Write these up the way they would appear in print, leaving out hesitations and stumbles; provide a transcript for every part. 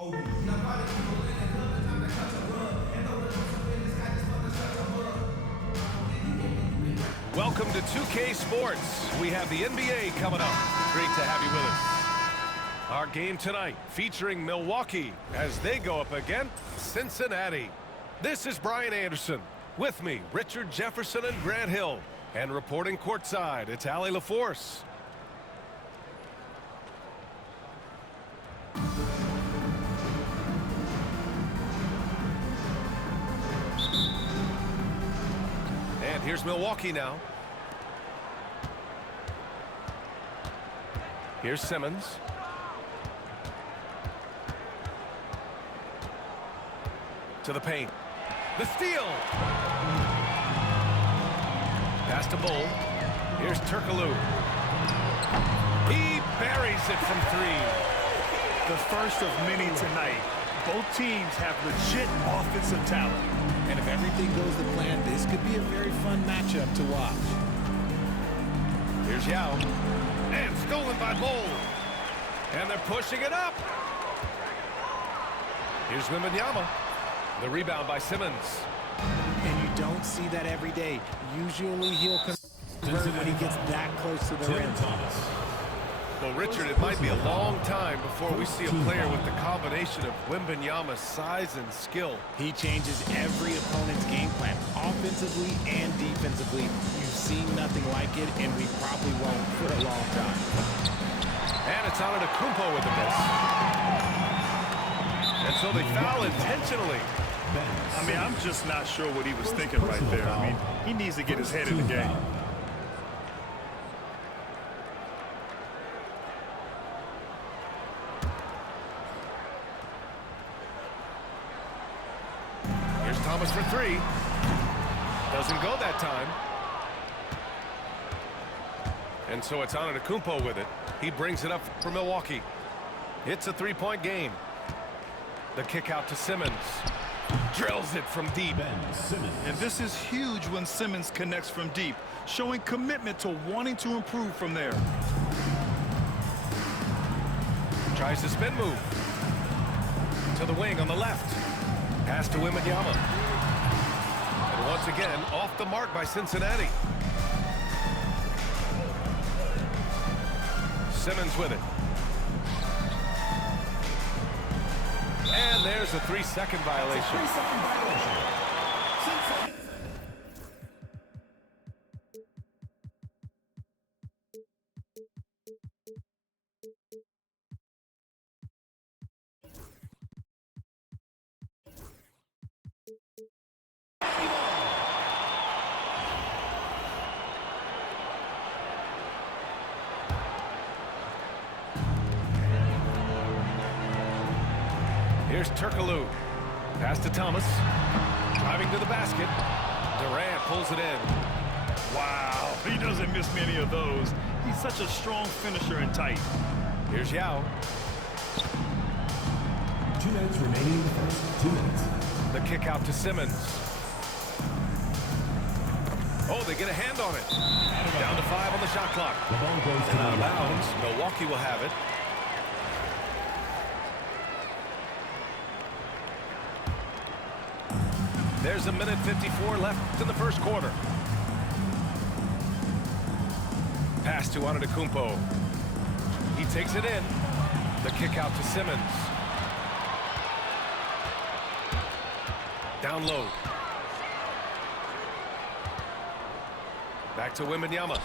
Welcome to 2K Sports. We have the NBA coming up. Great to have you with us. Our game tonight featuring Milwaukee as they go up against Cincinnati. This is Brian Anderson. With me, Richard Jefferson and Grant Hill. And reporting courtside, it's Allie LaForce. And here's Milwaukee now. Here's Simmons. To the paint. The steal. Pass to Bull. Here's Turkoglu. He buries it from three. The first of many tonight. Both teams have legit offensive talent. And if everything goes to plan, this could be a very fun matchup to watch. Here's Yao. And stolen by Bull. And they're pushing it up. Here's Wembanyama. The rebound by Simmons. And you don't see that every day. Usually he'll convert when he gets that close to the rim. Well, Richard, it might be a long time before we see a player with the combination of Wembanyama's size and skill. He changes every opponent's game plan, offensively and defensively. You've seen nothing like it, and we probably won't for a long time. And it's Antetokounmpo with the miss. And so they foul intentionally. I mean, I'm just not sure what he was thinking right there. I mean, he needs to get his head in the game. Here's Thomas for three. Doesn't go that time. And so it's Antetokounmpo with it. He brings it up for Milwaukee. It's a three-point game. The kick out to Simmons. Drills it from deep. And this is huge when Simmons connects from deep, showing commitment to wanting to improve from there. Tries the spin move. To the wing on the left. Pass to Wembanyama. And once again, off the mark by Cincinnati. Simmons with it. And there's a 3-second violation. Here's Turkoglu. Pass to Thomas. Driving to the basket. Durant pulls it in. Wow, he doesn't miss many of those. He's such a strong finisher and tight. Here's Yao. 2 minutes remaining in the first. 2 minutes. The kick out to Simmons. Oh, they get a hand on it. Down to 5 on the shot clock. The ball goes to And out of bounds. Milwaukee will have it. There's a minute 54 left in the first quarter. Pass to Antetokounmpo. He takes it in. The kick out to Simmons. Down low. Back to Wembanyama.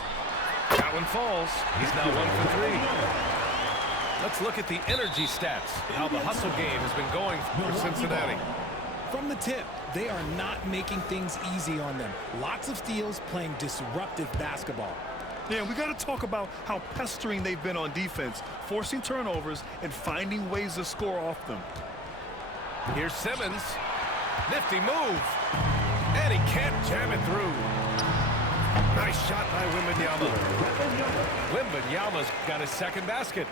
That one falls. He's now 1 for 3. Let's look at the energy stats. How the hustle game has been going for Cincinnati. From the tip, they are not making things easy on them. Lots of steals, playing disruptive basketball. Yeah, we got to talk about how pestering they've been on defense, forcing turnovers and finding ways to score off them. Here's Simmons. Nifty move. And he can't jam it through. Nice shot by Wembanyama. Wembanyama's got his second basket.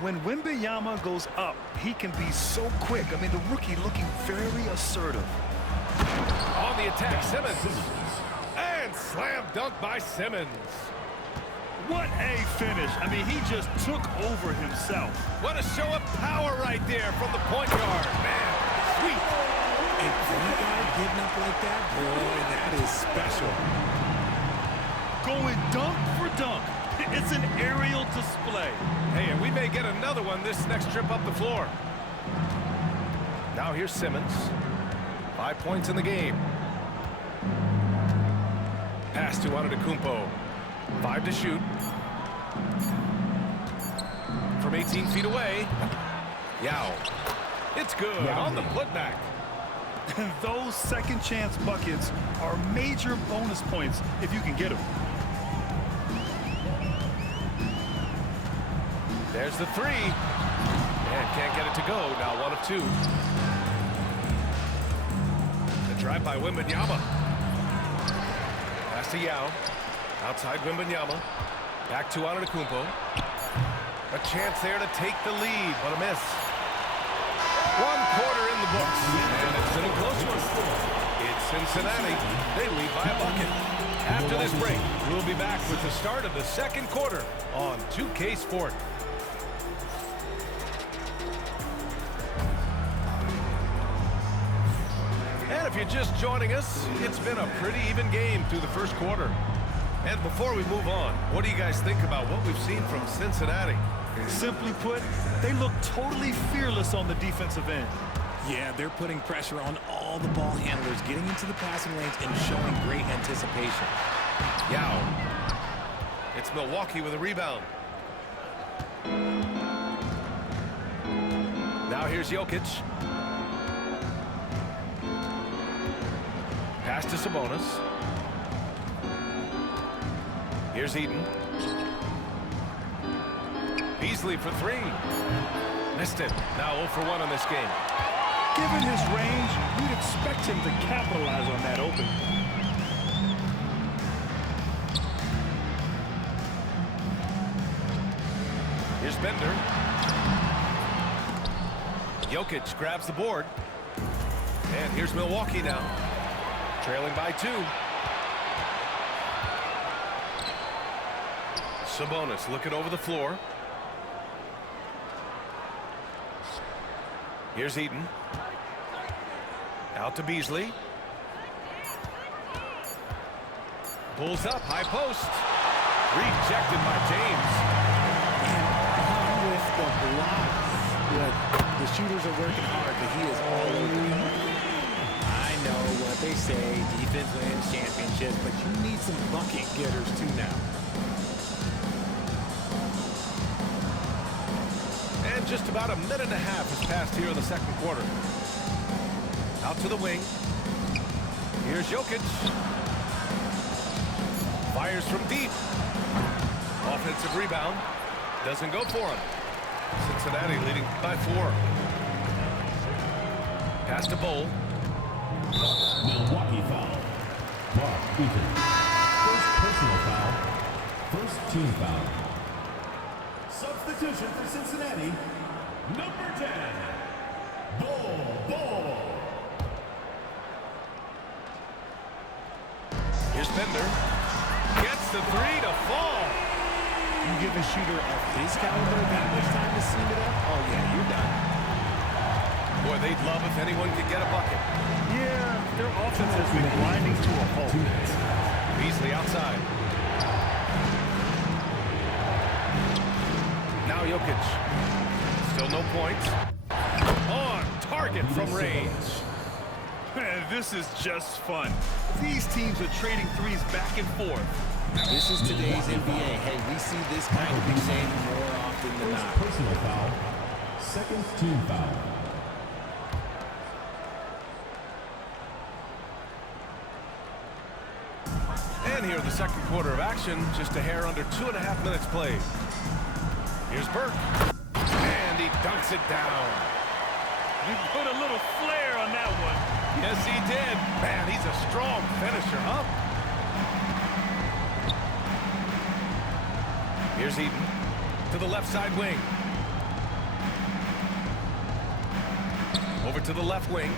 When Wembanyama goes up, he can be so quick. I mean, the rookie looking very assertive. On the attack, Simmons. And slam dunk by Simmons. What a finish. I mean, he just took over himself. What a show of power right there from the point guard. Man, sweet. A point guard getting up like that, boy, that is special. Going dunk for dunk. It's an aerial display. Hey, and we may get another one this next trip up the floor. Now here's Simmons. 5 points in the game. Pass to Antetokounmpo. 5 to shoot. From 18 feet away. Yao. It's good on the putback. And those second chance buckets are major bonus points if you can get them. There's the three. And can't get it to go. Now 1 of 2. The drive by Wembanyama. Pass to Yao. Outside Wembanyama. Back to Antetokounmpo. A chance there to take the lead, but a miss. 1 quarter in the books. And it's been a close one. It's Cincinnati. They lead by a bucket. After this break, we'll be back with the start of the second quarter on 2K Sport. And if you're just joining us, it's been a pretty even game through the first quarter. And before we move on, what do you guys think about what we've seen from Cincinnati? Simply put, they look totally fearless on the defensive end. Yeah, they're putting pressure on all the ball handlers, getting into the passing lanes and showing great anticipation. Yao. It's Milwaukee with a rebound. Now here's Jokic. Pass to Sabonis. Here's Eden. Beasley for 3. Missed it. Now 0 for 1 in this game. Given his range, you'd expect him to capitalize on that open. Here's Bender. Jokic grabs the board. And here's Milwaukee now. Trailing by 2. Sabonis looking over the floor. Here's Eden. Out to Beasley. Pulls up, high post. Rejected by James. And with the blocks. Look, the shooters are working hard, but he is all over them. I know what they say, defense wins championships, but you need some bucket getters too now. And just about a minute and a half has passed here in the second quarter. Out to the wing. Here's Jokic. Fires from deep. Offensive rebound. Doesn't go for him. Cincinnati leading by 4. Pass to Bowl. Milwaukee foul. Mark Eaton. First personal foul. First team foul. Substitution for Cincinnati. Number 10. Ball. Here's Bender. Gets the 3 to fall. You give a shooter of his caliber that much time to seam it up, oh yeah, you're done. Boy, they'd love if anyone could get a bucket. Yeah, their offense has been grinding to a halt. Beasley outside. Now Jokic. Still no points. On target from range. Man, this is just fun. These teams are trading threes back and forth. This is today's NBA. Hey, we see this kind of exchange more often than First not. personal foul. Second team foul. And here in the second quarter of action, just a hair under 2.5 minutes played. Here's Burke. And he dunks it down. He put a little flair on that one. Yes, he did. Man, he's a strong finisher, huh? Here's Eden to the left side wing. Over to the left wing.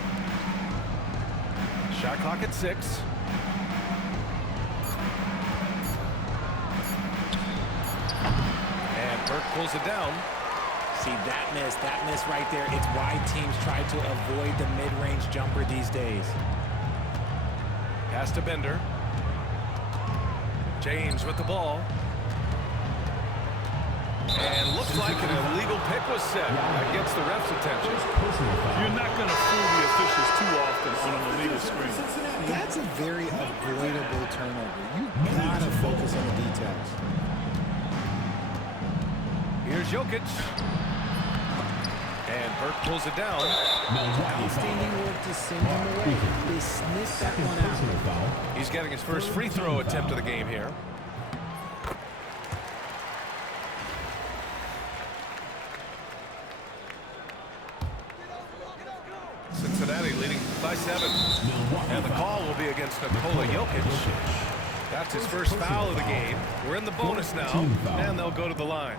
Shot clock at 6. Burke pulls it down. See, that miss right there. It's why teams try to avoid the mid-range jumper these days. Pass to Bender. James with the ball. And looks like an illegal pick was set. That gets the ref's attention. You're not going to fool the officials too often on an illegal screen. That's a very avoidable turnover. You gotta focus on the details. Here's Jokic. And Burke pulls it down. Outstanding work to send him away. They sniffed that one out. He's getting his first free throw attempt of the game here. Cincinnati leading by 7. And the call will be against Nikola Jokic. That's his first foul of the game. We're in the bonus now, and they'll go to the line.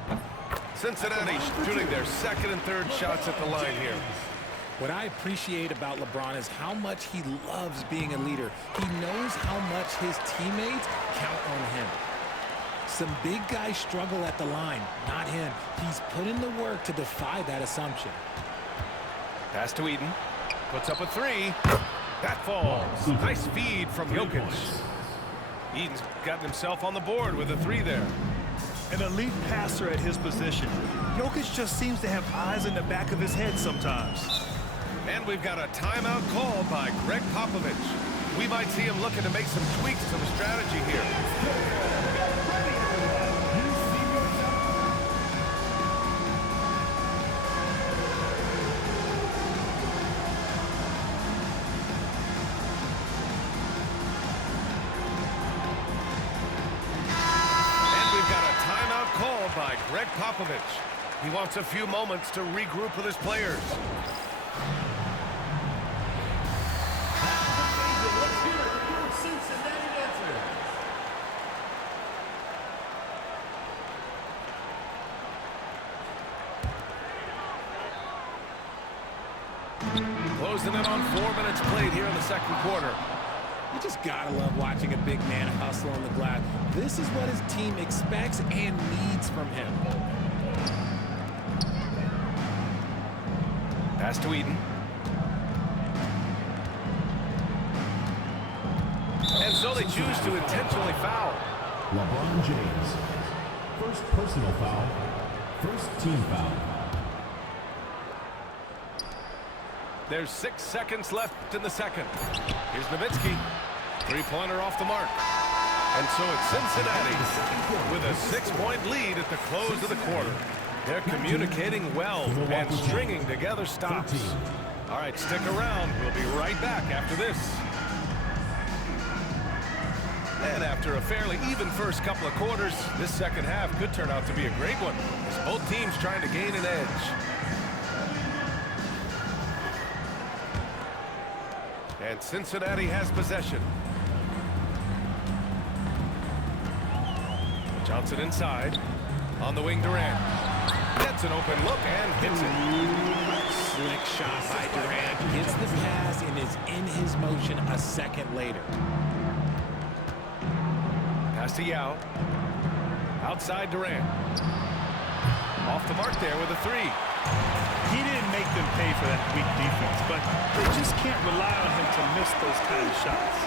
Cincinnati shooting their second and third shots at the line here. What I appreciate about LeBron is how much he loves being a leader. He knows how much his teammates count on him. Some big guys struggle at the line, not him. He's put in the work to defy that assumption. Pass to Eden. Puts up a three. That falls. Nice feed from Jokic. Eden's gotten himself on the board with a three there. An elite passer at his position. Jokic just seems to have eyes in the back of his head sometimes. And we've got a timeout called by Greg Popovich. We might see him looking to make some tweaks to the strategy here. By Greg Popovich. He wants a few moments to regroup with his players. Closing in on 4 minutes played here in the second quarter. You just gotta love watching a big man hustle on the glass. This is what his team expects and needs from him. Pass to Eden. And so they choose to intentionally foul. LeBron James. First personal foul. First team foul. There's 6 seconds left in the second. Here's Nowitzki. Three-pointer off the mark. And so it's Cincinnati with a 6-point lead at the close of the quarter. They're communicating well and stringing together stops. All right, stick around. We'll be right back after this. And after a fairly even first couple of quarters, this second half could turn out to be a great one as both teams trying to gain an edge. And Cincinnati has possession. Johnson inside. On the wing, Durant. Gets an open look and hits it. Slick shot by Durant. Gets the pass and is in his motion a second later. Pass to Yao. Outside Durant. Off the mark there with a three. He didn't make them pay for that weak defense, but they just can't rely on him to miss those kind of shots.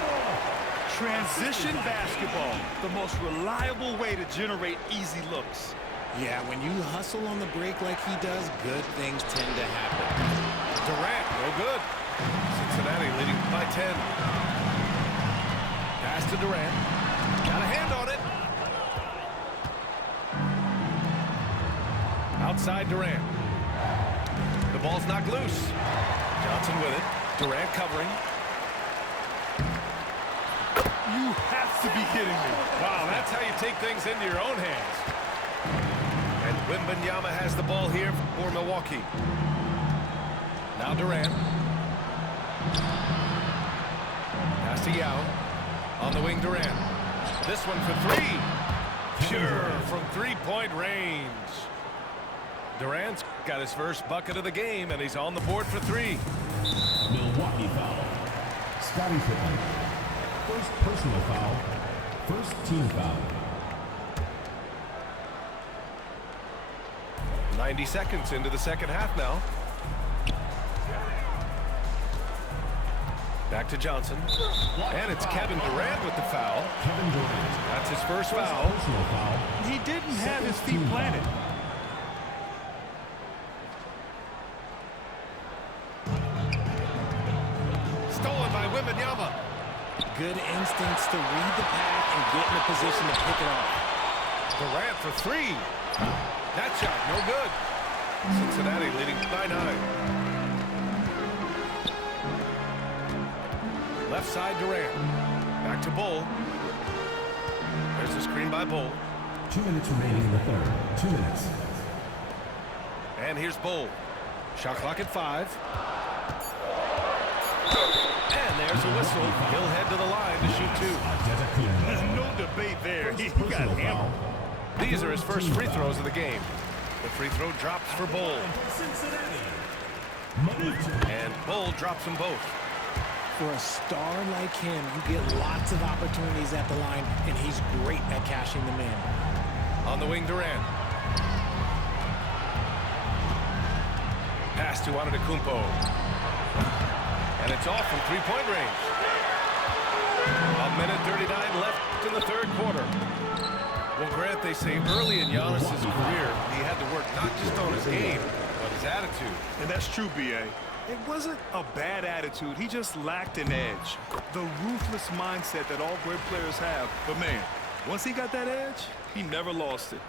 Transition basketball, the most reliable way to generate easy looks. Yeah, when you hustle on the break like he does, good things tend to happen. Durant, no good. Cincinnati leading by 10. Pass to Durant. Got a hand on it. Outside Durant. The ball's knocked loose. Johnson with it. Durant covering. You have to be kidding me. Wow, that's how you take things into your own hands. And Wembanyama has the ball here for Milwaukee. Now Durant. Pass to Yao. On the wing, Durant. This one for three. Pure from three-point range. Durant's got his first bucket of the game, and he's on the board for three. Milwaukee foul. Scottie Pippen. First personal foul. First team foul. 90 seconds into the second half now. Back to Johnson. And it's Kevin Durant with the foul. Kevin Durant. That's his first foul. Personal foul. He didn't have his feet planted. Stolen by Wembanyama. Good instincts to read the path and get in a position to pick it off. Durant for three. That shot, no good. Cincinnati leading by 9. Left side, Durant. Back to Bull. There's a screen by Bull. 2 minutes remaining in the third. 2 minutes. And here's Bull. Shot clock at 5. And there's a whistle. He'll head to the line to shoot 2. No debate there. He got Personal hammered. foul. These are his first free throws of the game. The free throw drops for Bull. And Bull drops them both. For a star like him, you get lots of opportunities at the line, and he's great at cashing them in. On the wing, Durant. Pass to Antetokounmpo. And it's off from three-point range. 1:39 left in the third quarter. Well, Grant, they say early in Giannis's career, he had to work not just on his game, but his attitude. And that's true, B.A. It wasn't a bad attitude. He just lacked an edge. The ruthless mindset that all great players have. But, man, once he got that edge, he never lost it.